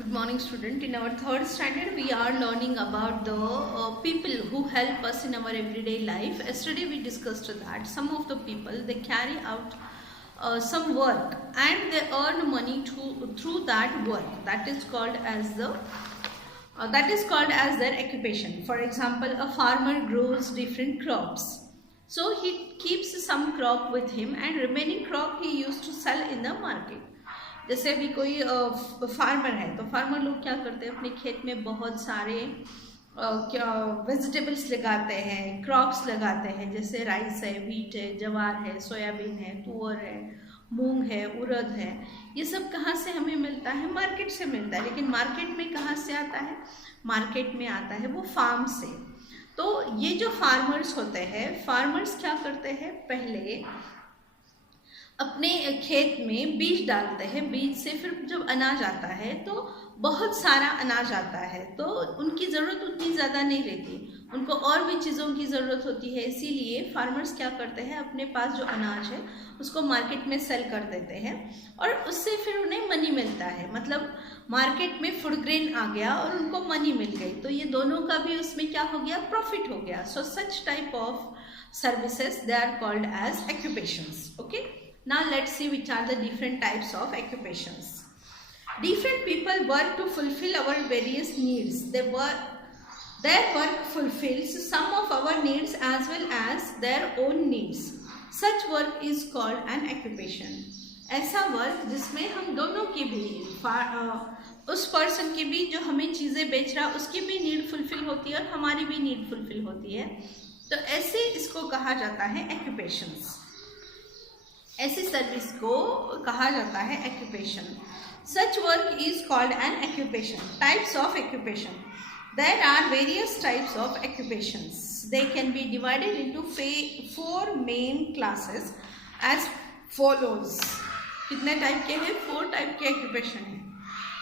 Good morning, student. In our third standard, we are learning about the people who help us in our everyday life. Yesterday, we discussed that some of the people they carry out some work and they earn money through that work. That is called as their occupation. For example, a farmer grows different crops. So he keeps some crop with him and remaining crop he used to sell in the market. जैसे अभी कोई farmer है तो farmer लोग क्या करते हैं, अपने खेत में बहुत सारे क्या वेजिटेबल्स लगाते हैं, क्रॉप्स लगाते हैं, जैसे राइस है, व्हीट है, जवार है, सोयाबीन है, तुअर है, मूंग है, उड़द है। ये सब कहाँ से हमें मिलता है? मार्केट से मिलता है। लेकिन मार्केट में कहाँ से आता है? मार्केट में आता है वो फार्म से। तो ये जो फार्मर्स होते हैं, फार्मर्स क्या करते हैं, पहले अपने खेत में बीज डालते हैं। बीज से फिर जब अनाज आता है तो बहुत सारा अनाज आता है, तो उनकी ज़रूरत उतनी ज़्यादा नहीं रहती, उनको और भी चीज़ों की ज़रूरत होती है। इसीलिए फार्मर्स क्या करते हैं, अपने पास जो अनाज है उसको मार्केट में सेल कर देते हैं और उससे फिर उन्हें मनी मिलता है। मतलब मार्केट में फूड ग्रेन आ गया और उनको मनी मिल गई, तो ये दोनों का भी उसमें क्या हो गया, प्रॉफिट हो गया। So such type of services they are called as occupations. Okay. Now let's see which are the different types of occupations. Different people work to fulfill our various needs. Their work fulfills some of our needs as well as their own needs. Such work is called an occupation. ऐसा work जिसमें हम दोनों की भी उस person की भी जो हमें चीज़ें बेच रहा उसकी भी नीड फुलफिल होती है और हमारी भी नीड फुलफिल होती है, तो ऐसे इसको कहा जाता है occupations. ऐसी सर्विस को कहा जाता है occupation. Such work is called an occupation. Types of occupation. There are various types of occupations. They can be divided into 4 main classes as follows. कितने टाइप के हैं? 4 टाइप के ऑक्यूपेशन हैं.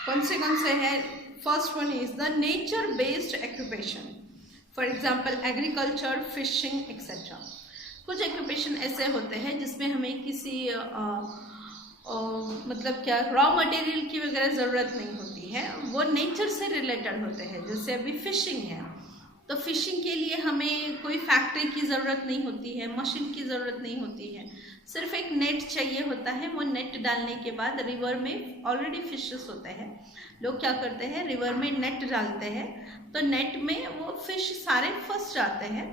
कौन से हैं? First one is the nature based occupation. For example agriculture, fishing etcetera. कुछ occupation ऐसे होते हैं जिसमें हमें किसी मतलब क्या रॉ मटेरियल की वगैरह ज़रूरत नहीं होती है, वो नेचर से रिलेटेड होते हैं. जैसे अभी फिशिंग है, तो फिशिंग के लिए हमें कोई फैक्ट्री की ज़रूरत नहीं होती है, मशीन की ज़रूरत नहीं होती है, सिर्फ एक नेट चाहिए होता है. वो नेट डालने के बाद रिवर में ऑलरेडी फिशेस होते हैं, लोग क्या करते हैं, रिवर में नेट डालते हैं, तो नेट में वो फिश सारे फंस जाते हैं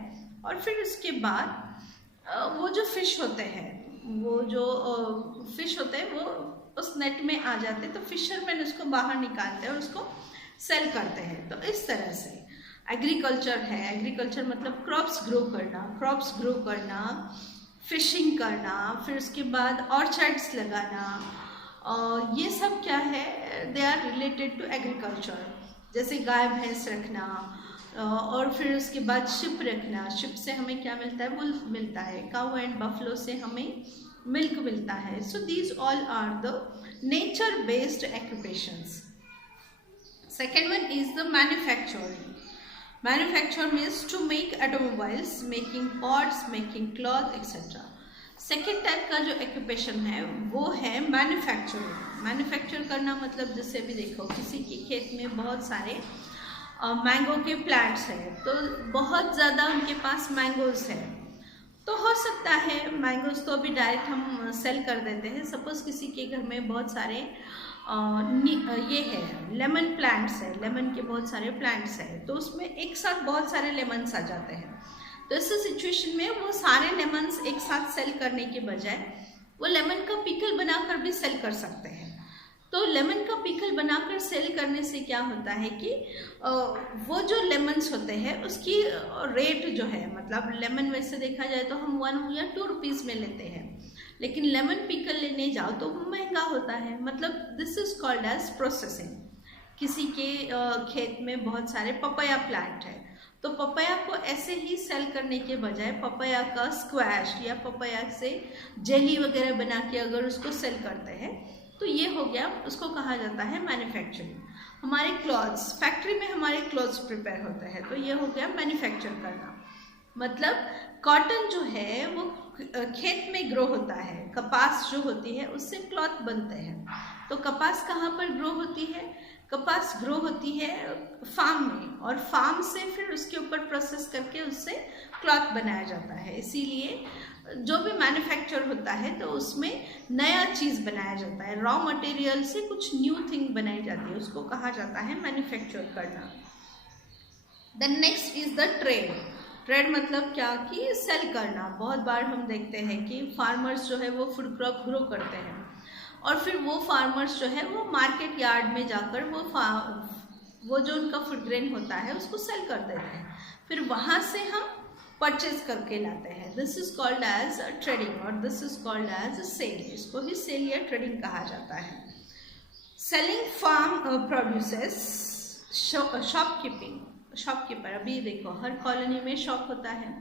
और फिर उसके बाद वो जो फिश होते हैं वो उस नेट में आ जाते हैं, तो फिशरमैन उसको बाहर निकालते हैं और उसको सेल करते हैं. तो इस तरह से एग्रीकल्चर है. एग्रीकल्चर मतलब क्रॉप्स ग्रो करना, फिशिंग करना, फिर उसके बाद ऑर्चर्ड्स लगाना, ये सब क्या है, they are related to agriculture. जैसे गाय भैंस रखना और फिर उसके बाद शिप रखना. शिप से हमें क्या मिलता है? वुल्फ मिलता है. काउ एंड बफलो से हमें मिल्क मिलता है. So these all are the nature based occupations. Second one is the manufacturing. Manufacture means to make automobiles, making pots, making cloth etcetera. Second type का जो ऑक्यूपेशन है वो है मैन्युफैक्चरिंग. मैन्युफैक्चर करना मतलब जैसे अभी देखो, किसी के खेत में बहुत सारे मैंगो के प्लांट्स हैं, तो बहुत ज़्यादा उनके पास मैंगोज़ है, तो हो सकता है मैंगोज़ तो अभी डायरेक्ट हम सेल कर देते हैं. सपोज़ किसी के घर में बहुत सारे ये है लेमन प्लांट्स है, लेमन के बहुत सारे प्लांट्स हैं, तो उसमें एक साथ बहुत सारे लेमन्स आ जाते हैं. तो इस सिचुएशन में वो सारे लेमन्स एक साथ सेल करने के बजाय वो लेमन का पिकल बनाकर भी सेल कर सकते हैं. तो लेमन का पिकल बनाकर सेल करने से क्या होता है कि वो जो लेमन्स होते हैं उसकी रेट जो है, मतलब लेमन वैसे देखा जाए तो हम 1 या 2 रुपीज़ में लेते हैं, लेकिन लेमन पिकल लेने जाओ तो महंगा होता है. मतलब this is called as processing. किसी के खेत में बहुत सारे पपाया प्लांट है, तो पपाया को ऐसे ही सेल करने के बजाय पपाया का स्क्वैश या पपाया से जेली वगैरह बना के अगर उसको सेल करते हैं तो ये हो गया, उसको कहा जाता है मैन्युफैक्चरिंग. हमारे क्लॉथ्स, फैक्ट्री में हमारे क्लॉथ्स प्रिपेयर होते हैं, तो ये हो गया मैन्युफैक्चर करना. मतलब कॉटन जो है वो खेत में ग्रो होता है, कपास जो होती है उससे क्लॉथ बनते हैं. तो कपास कहाँ पर ग्रो होती है? कपास ग्रो होती है फार्म में, और फार्म से फिर उसके ऊपर प्रोसेस करके उससे क्लॉथ बनाया जाता है। इसीलिए जो भी मैन्युफैक्चर होता है तो उसमें नया चीज़ बनाया जाता है, रॉ मटेरियल से कुछ न्यू थिंग बनाई जाती है, उसको कहा जाता है मैन्युफैक्चर करना। Then next is the trade. Trade मतलब क्या कि सेल करना। बहुत बार हम देखते हैं कि फार्मर्स जो है वो फूड क्रॉप ग्रो करते हैं और फिर वो फार्मर्स जो है वो मार्केट यार्ड में जाकर वो जो उनका फूड ग्रेन होता है उसको सेल कर देते हैं, फिर वहाँ से हम परचेज करके लाते हैं। This is called as trading और this is called as sale. इसको ही सेल या ट्रेडिंग कहा जाता है। Selling farm produces. शॉपकीपर, अभी देखो हर कॉलोनी में शॉप होता है,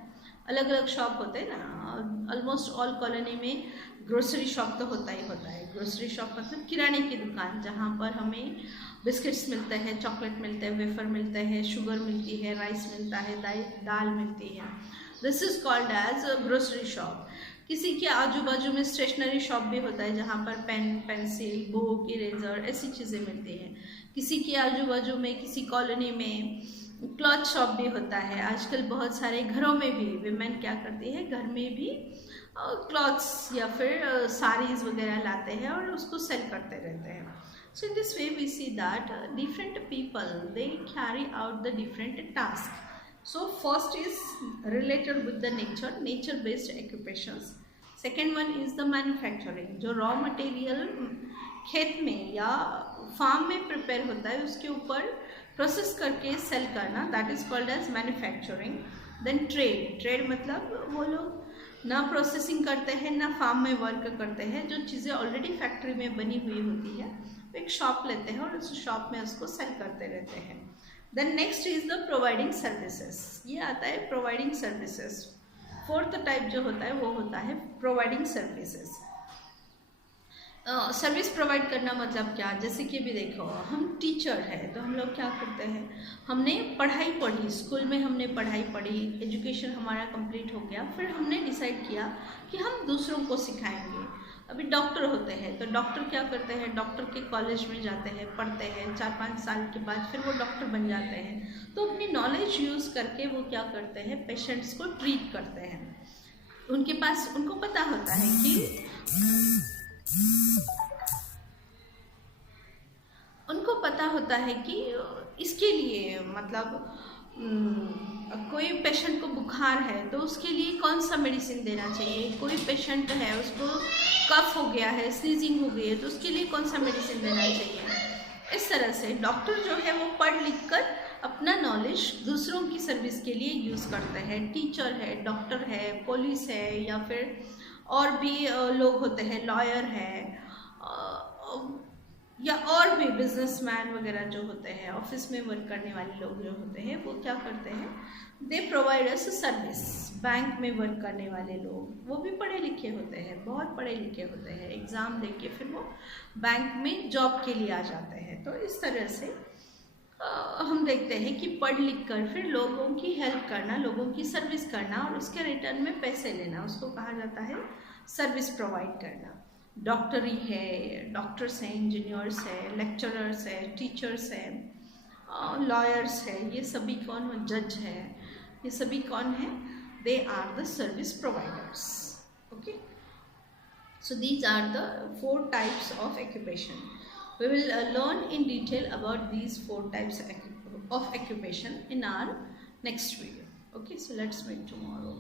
अलग अलग शॉप होते हैं ना। ऑलमोस्ट ऑल कॉलोनी में ग्रोसरी शॉप तो होता ही होता है। ग्रोसरी शॉप मतलब किराने की दुकान, जहाँ पर हमें बिस्किट्स मिलते हैं, चॉकलेट मिलते हैं, वेफर मिलते हैं, शुगर मिलती है, राइस मिलता है, दाल मिलती है। This is called as grocery shop. किसी के आजू बाजू में स्टेशनरी शॉप भी होता है जहाँ पर पेन, पेंसिल, बुक, इरेजर ऐसी चीज़ें मिलती हैं। किसी के आजू बाजू में किसी कॉलोनी में क्लॉथ शॉप भी होता है। आजकल बहुत सारे घरों में भी विमेन क्या करती है, घर में भी क्लॉथ्स या फिर साड़ीज़ वगैरह लाते हैं और उसको सेल करते रहते हैं। So in this way we see that different people they carry out the different tasks. So first is related with the nature based occupations. Second one is the manufacturing, जो raw material खेत में या farm में prepare होता है उसके ऊपर process करके सेल करना, that is called as manufacturing. Then trade मतलब वो लोग ना प्रोसेसिंग करते हैं ना फार्म में वर्क करते हैं, जो चीज़ें ऑलरेडी फैक्ट्री में बनी हुई होती है एक शॉप लेते हैं और उस शॉप में उसको सेल करते रहते हैं। Then next is the providing services. ये आता है प्रोवाइडिंग सर्विसेज। फोर्थ टाइप जो होता है वो होता है प्रोवाइडिंग सर्विसेज। सर्विस प्रोवाइड करना मतलब क्या, जैसे कि भी देखो हम टीचर है तो हम लोग क्या करते हैं, हमने पढ़ाई पढ़ी, स्कूल में हमने पढ़ाई पढ़ी, एजुकेशन हमारा कंप्लीट हो गया, फिर हमने डिसाइड किया कि हम दूसरों को सिखाएंगे। अभी डॉक्टर होते हैं तो डॉक्टर क्या करते हैं, डॉक्टर के कॉलेज में जाते हैं, पढ़ते हैं, 4-5 साल के बाद फिर वो डॉक्टर बन जाते हैं। तो अपनी नॉलेज यूज़ करके वो क्या करते हैं, पेशेंट्स को ट्रीट करते हैं। उनको पता होता है कि इसके लिए मतलब कोई पेशेंट को बुखार है तो उसके लिए कौन सा मेडिसिन देना चाहिए, कोई पेशेंट है उसको कफ हो गया है, स्नीजिंग हो गई है तो उसके लिए कौन सा मेडिसिन देना चाहिए। इस तरह से डॉक्टर जो है वो पढ़ लिख कर अपना नॉलेज दूसरों की सर्विस के लिए यूज़ करते हैं। टीचर है, डॉक्टर है, पुलिस है या फिर और भी लोग होते हैं, लॉयर है या और भी बिजनेसमैन वगैरह जो होते हैं, ऑफिस में वर्क करने वाले लोग जो होते हैं वो क्या करते हैं, they provide us service. Bank में वर्क करने वाले लोग वो भी पढ़े लिखे होते हैं, बहुत पढ़े लिखे होते हैं, एग्ज़ाम दे के फिर वो बैंक में जॉब के लिए आ जाते हैं। तो इस तरह से हम देखते हैं कि पढ़ लिख कर फिर लोगों की हेल्प करना, लोगों की सर्विस करना और उसके रिटर्न में पैसे लेना, उसको कहा जाता है सर्विस प्रोवाइड करना। डॉक्टरी है, डॉक्टर्स हैं, इंजीनियर्स है, लेक्चरर्स है, टीचर्स हैं, लॉयर्स है, ये सभी कौन, जज है, ये सभी कौन है, they are the service providers. Okay, so these are the 4 types of occupation. We will learn in detail about these 4 types of occupation in our next video. Okay, so let's meet tomorrow.